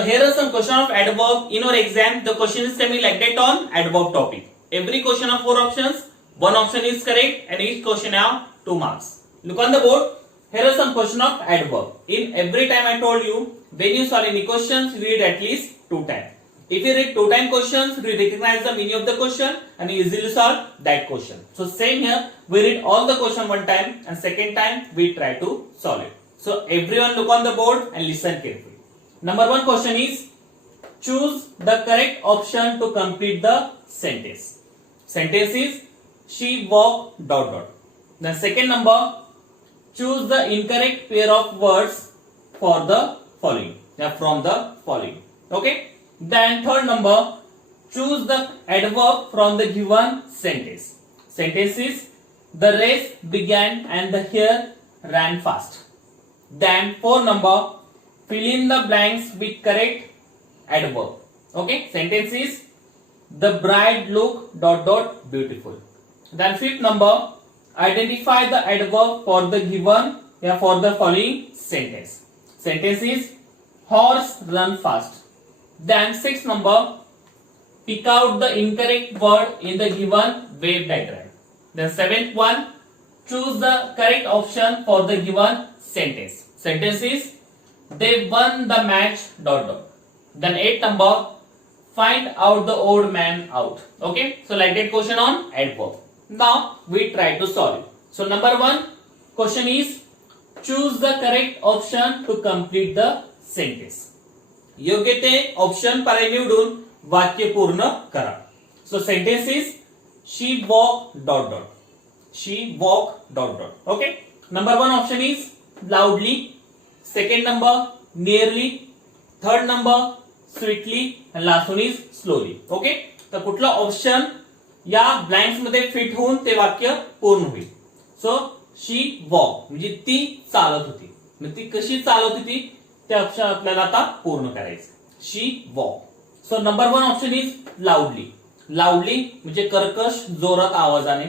So here are some question of adverb in our exam. The question is coming like that on adverb topic. Every question of four options. One option is correct and each question have two marks. Look on the board. Here are some question of adverb. In every time I told you, when you solve any questions, read at least two times. If you read two time questions, we recognize the meaning of the question and you easily solve that question. So same here, we read all the question one time and second time we try to solve it. So everyone look on the board and listen carefully. Number one question is choose the correct option to complete the sentence. Sentence is she walked dot dot. Then second number choose the incorrect pair of words for the following. Yeah, from the following. Okay. Then third number choose the adverb from the given sentence. Sentence is the race began and the hare ran fast. Then four number fill in the blanks with correct adverb. Okay, sentence is the bride look dot dot beautiful. Then fifth number identify the adverb for the given yeah, for the following sentence. Sentence is horse run fast. Then sixth number pick out the incorrect word in the given wave diagram. Then seventh one choose the correct option for the given sentence. Sentence is they won the match dot dot. Then eighth number find out the old man out. Okay, so like that question on adverb. Now we try to solve it. So number one question is choose the correct option to complete the sentence. योग्य ते option पर्याय निवडून वाक्य पूर्ण करा so sentence is she walk dot dot she walk dot dot okay number one option is loudly second number nearly third number sweetly last one is slowly okay तर कुठलं option या ब्लँक्समध्ये फिट होऊन ते वाक्य पूर्ण होईल. सो शी वॉक म्हणजे ती चालत होती. मग ती कशी चालत होती? ते ऑप्शन आपल्याला आता पूर्ण करायचं. She walk so number one option is loudly loudly म्हणजे कर्कश जोरात आवाजाने.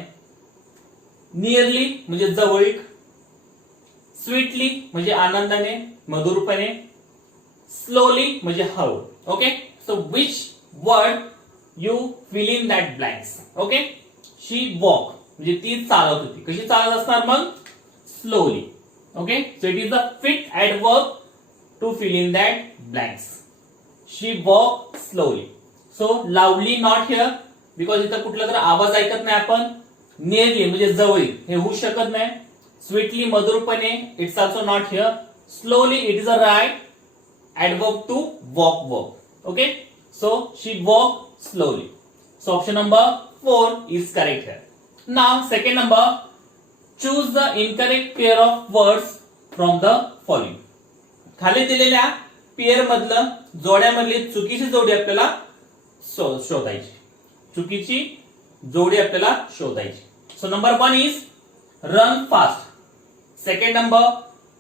नियरली म्हणजे जवळीक. स्वीटली म्हणजे आनंदाने मधुरपणे स्लोली म्हणजे हळू. Okay so which word you fill in that blanks okay she walk म्हणजे ती चालत होती. कशी चालत असणार मग? Slowly okay so it is a fit adverb to fill in that blanks she walk slowly so lovely not here because इथं कुठला तर आवाज ऐकत नाही आपण. नियरली म्हणजे जवळ हे होऊ शकत नाही. Sweetly मधुरपणे it's also not here slowly it is a right adverb to walk walk okay so she walk slowly so option number four is correct here now second number choose the incorrect pair of words from the following खाली दिलेल्या pair मधलं जोड्यामधली चुकीची जोडी आपल्याला शोधायची. चुकीची जोडी आपल्याला शोधायची. So number one is run fast second number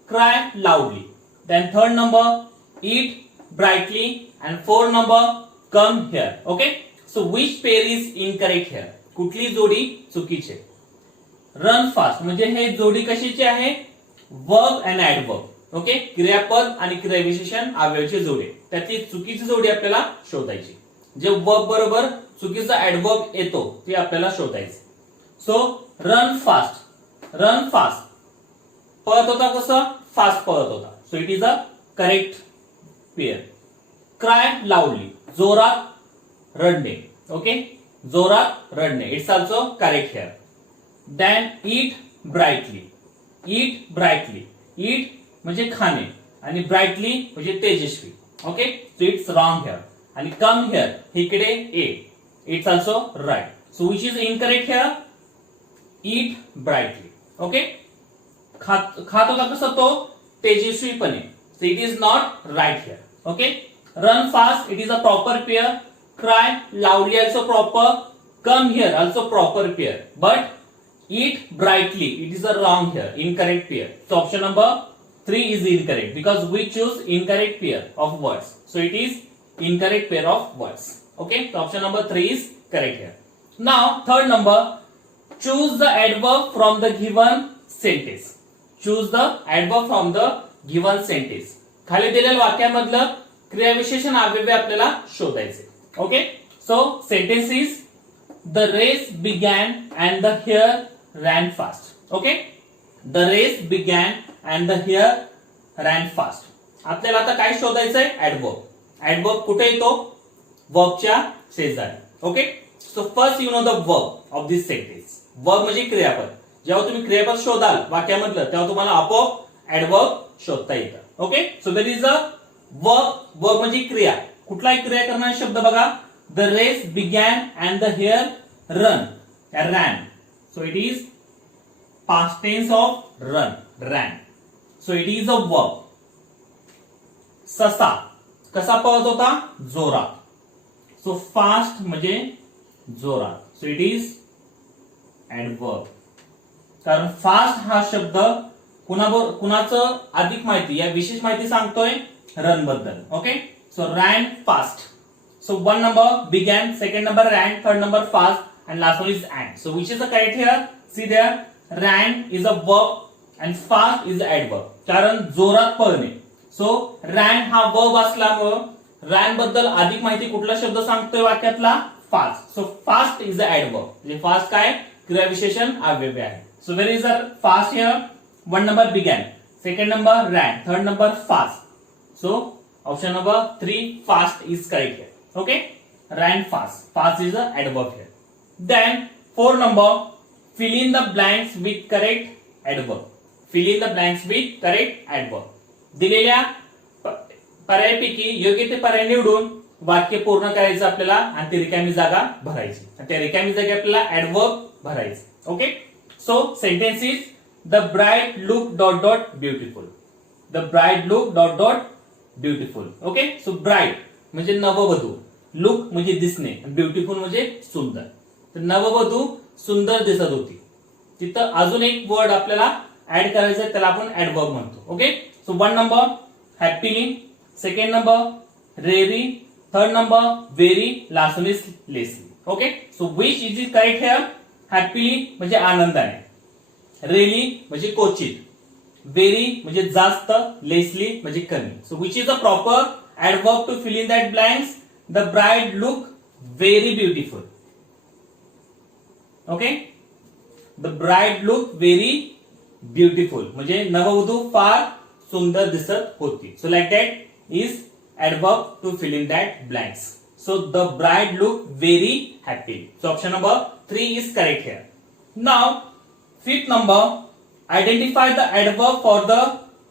cry loudly then third number eat brightly and fourth number come here. Okay so which pair is incorrect here कुठली जोडी चुकीची रन फास्ट म्हणजे हे जोडी कशाची आहे? वर्ब अँड ऍडवर्ब ओके क्रियापद आणि क्रियाविशेषण अवयवचे जोडी. त्यातली चुकीची जोडी आपल्याला शोधायची. जे वर्ब बरोबर चुकीचा ऍडवर्ब येतो ते आपल्याला शोधायचं. So run fast run fast पळत होता कसं? फास्ट पळत होता. So it is a correct pair cry lovely जोरात रडणे. ओके जोरात रडणे. It's also correct here then it brightly it brightly it म्हणजे खाणे. आणि ब्राईटली म्हणजे तेजस्वी. Okay so it's wrong here आणि कम हेअर इकडे a it's also right so which is incorrect here it brightly okay खात खात होता कसं तो तेजस्वीपणे So it is not right here. Okay. Run fast. It is a proper pair. Cry loudly also proper. Come here also proper pair. But eat brightly. It is a wrong here. Incorrect pair. So option number three is incorrect because we choose incorrect pair of words. So it is incorrect pair of words. Okay. So option number three is correct here. Now third number. Choose the adverb from the given sentence. Choose the adverb from the given sentence खाली दिलेल्या वाक्यामधलं क्रियाविशेषण अव्यव्य आपल्याला शोधायचे. Okay so sentence is the race began and the hare ran fast okay the race began and the hare ran fast आपल्याला आता काय शोधायचंय? ऍडवर्ब ऍडवर्ब कुठे येतो? वर्बच्या शेजारी. Okay so first you know the verb of this sentence verb म्हणजे क्रियापद. जेव्हा तुम्ही क्रियापद शोधाल वाक्यामधलं तेव्हा तुम्हाला आपोआप ऍडवर्ब शोधता येतं. Okay so that is a verb verb म्हणजे क्रिया. कुठलाही क्रिया करणारे शब्द बघा. The race began and the hare run ran so it is past of run run so it is is work ससा. कसा पळत होता? जोरात. सो फास्ट म्हणजे जोरात. सो इट इज ऍडवर्ब कारण फास्ट हा शब्द कुणाबर कुणाचं अधिक माहिती या विशेष माहिती सांगतोय रनबद्दल. Okay so ran fast so one number began second number ran third number fast and last one is and so which is a correct here see there ran is a verb and fast is adverb कारण जोरात पळणे. So ran हा verb असल्यामुळं रॅनबद्दल अधिक माहिती कुठला शब्द सांगतोय वाक्यातला? Fast so fast is a adverb म्हणजे फास्ट काय? क्रियाविशेषण अव्यव्य आहे. So where is a fast here? One number began, second number ran, third number fast. So option number three fast is correct here. Okay, ran fast. Fast is the adverb here. Then four number fill in the blanks with correct adverb fill in the blanks with correct adverb दिलेल्या प- पर्यायापैकी योग्य ते पर्याय निवडून वाक्य पूर्ण करायचं आपल्याला आणि ती रिकामी जागा भरायची आणि त्या रिकामी जागी आपल्याला ऍडवर्ब भरायचं okay so sentence is the bride look dot dot beautiful. The bride look dot dot beautiful. Okay so bride म्हणजे नववधू. लुक म्हणजे दिसणे. ब्युटिफुल म्हणजे सुंदर. तर नववधू सुंदर दिसत होती. तिथं अजून एक वर्ड आपल्याला ऍड करायचं त्याला आपण ऍडवर्ब म्हणतो. Okay so one number happily second number rarely third number very last one is lessly okay so which is is correct here happily म्हणजे आनंदाने रेली म्हणजे क्वचित. वेरी म्हणजे जास्त लेसली म्हणजे कमी. So which is a proper adverb to fill in that blanks the bride look very beautiful okay the bride look very beautiful म्हणजे नववधू फार सुंदर दिसत होती. So like that is adverb to fill in that blanks so the bride look very happy. So option number three is correct here. Now fifth number identify the adverb for the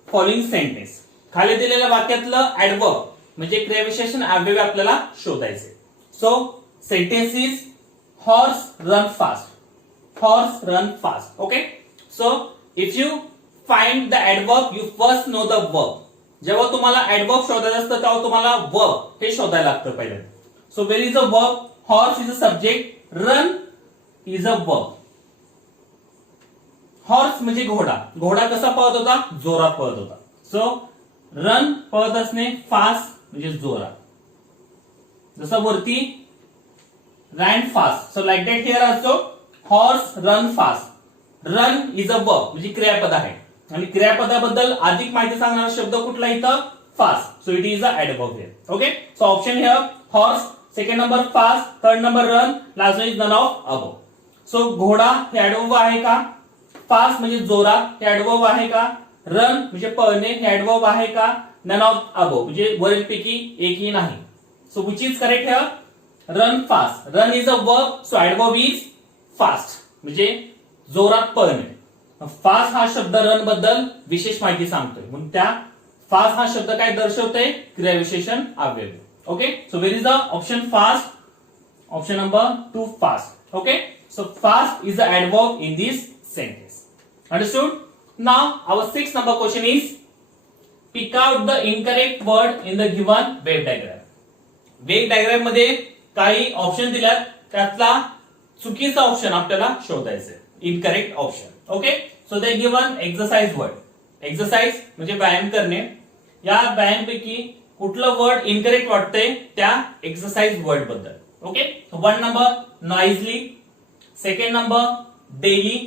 following sentence. खाली दिलेल्या वाक्यातलं adverb म्हणजे क्रियाविशेषण अव्यय आपल्याला शोधायचे so sentence is horse run fast horse run fast okay so if you find the adverb you first know the verb जेव्हा तुम्हाला adverb शोधायचं असतं तेव्हा तुम्हाला वर्ब हे शोधायला लागतं पहिले so where is a verb? Horse is a subject run is a verb. Horse म्हणजे घोडा. घोडा कसा पळत होता? जोरात पळत होता. सो रन पळत असणे फास्ट म्हणजे जोरात. जसं वरती ran fast so like that here असतो horse run fast run is a verb म्हणजे क्रियापद आहे. आणि क्रियापदाबद्दल अधिक माहिती सांगणारा शब्द कुठला इथं? Fast so it is a adverb here okay so option here horse second number fast third number run last is none of above so घोडा हे ऍडवर्ब आहे का? फास्ट म्हणजे जोरात हे ऍडवर्ब आहे का? रन म्हणजे पळणे हे ऍडवर्ब आहे का? नन ऑफ अबो म्हणजे वरीलपैकी एकही नाही. सो विच इज करेक्ट हे run fast run is a verb so adverb is fast म्हणजे जोरात पळणे. फास्ट हा शब्द रनबद्दल विशेष माहिती सांगतोय. म्हणून त्या फास्ट हा शब्द काय दर्शवतोय? क्रियाविशेषण अव्यय. Okay, so where is the option fast? Option number 2 fast. Okay, so fast is the adverb in this sentence. Understood? Now our sixth number question is pick out the incorrect word in the given wave diagram. वेग डायग्राममध्ये काही option दिल्यात. त्यातला चुकीचा option आपल्याला शोधायचा incorrect option okay so the given exercise word exercise म्हणजे व्यायाम करणे. या व्यायामपैकी कुठलं वर्ड इनकरेक्ट वाटतंय त्या exercise वर्डबद्दल. Okay one number noisily second number daily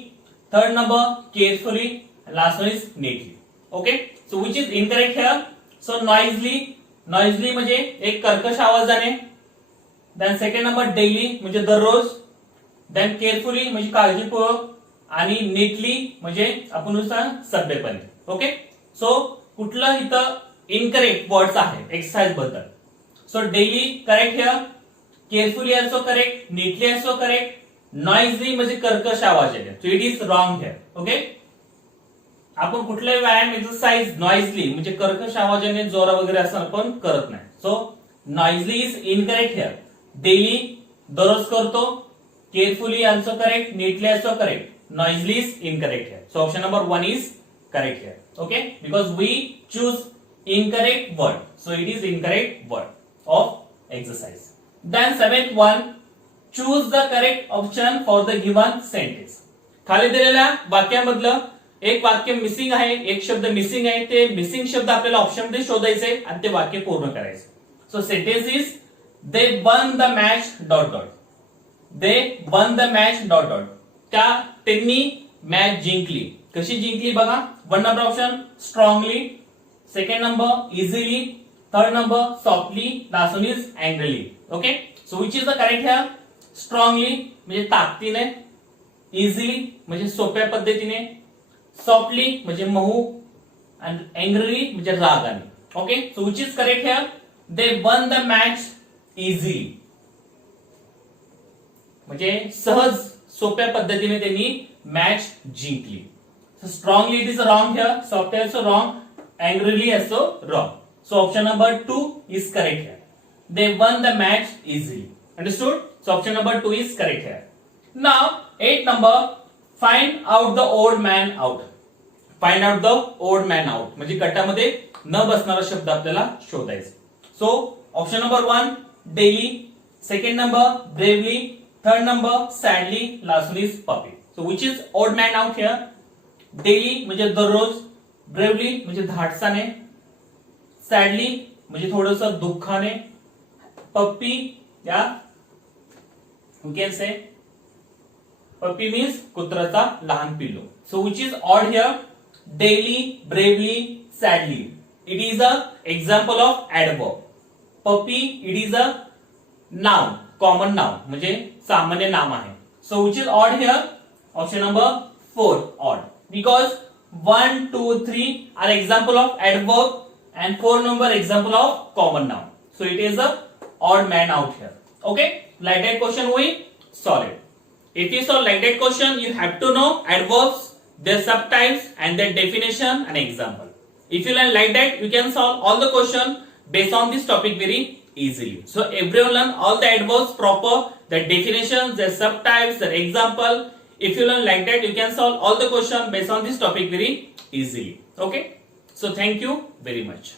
third number carefully last one is neatly okay so which is incorrect here so noisily noisily म्हणजे एक कर्कश आवाजाने. देन सेकंड नंबर डेली म्हणजे दररोज. देन केअरफुली म्हणजे काळजीपूर्वक. आणि नीटली म्हणजे आपण सभ्यपणे ओके सो कुठलं इथं इनकरेक्ट वर्ड्स आहे एक्सरसाइजबद्दल. So daily correct here carefully also correct neatly also correct noisily म्हणजे कर्कश आवाज आहे. So it is wrong here okay आपण कुठल्याही व्यायाम एक्सरसाइज नॉइजली म्हणजे कर्कश आवाजाने जोरा वगैरे असं आपण करत नाही. So noisily is incorrect here daily दररोज करतो carefully answer correct neatly also correct noisily is incorrect here so option number one is correct here okay because we choose incorrect word. So it is incorrect word of exercise. Then seventh one choose the correct option for the given sentence. खाली दिलेल्या वाक्यामधलं एक वाक्य missing आहे एक शब्द missing आहे ते missing शब्द आपल्याला ऑप्शनमध्ये शोधायचे आणि ते वाक्य पूर्ण करायचे. So sentence is they won the match dot dot they won the match dot dot त्या त्यांनी मॅच जिंकली. कशी जिंकली बघा. One number option strongly second number easily third number softly Last one is angrily. Okay So which is the correct here? Strongly म्हणजे ताकदीने. Easily म्हणजे सोप्या पद्धतीने. सॉफ्टली म्हणजे मऊ. आणि अँग्रली म्हणजे रागाने. Okay so which is correct ह्या they won the match easily म्हणजे सहज सोप्या पद्धतीने त्यांनी मॅच जिंकली. Strongly it is wrong here software wrong angrily also wrong. So option number two is correct here. They won the match easily. Understood? So option number two is correct here. Now eight number find out the old man out. Find out the old man out. म्हणजे गटामध्ये न बसणारा शब्द आपल्याला शोधायचा so option number one daily second number bravely third number sadly last is puppy so which is odd man out here daily म्हणजे दररोज bravely म्हणजे धाडसाने सॅडली म्हणजे थोडस दुःखाने पप्पी या कॅन से पप्पी मीन्स कुत्राचा लहान पिल्लू. So which is odd here daily bravely sadly it is a example of adverb puppy it is a now common नाव म्हणजे सामान्य नाम आहे. So which is odd here option number four odd because 1, 2, 3 are example of adverb and 4 number example of common noun. So it is a odd man out here. Okay? Like that question we solve it. If you solve like that question, you have to know adverbs, their subtypes and their definition and example. If you learn like that, you can solve all the question based on this topic very easily. So everyone learn all the adverbs proper, their definitions, their subtypes, their example, if you learn like that you can solve all the question based on this topic very easily. Okay? So thank you very much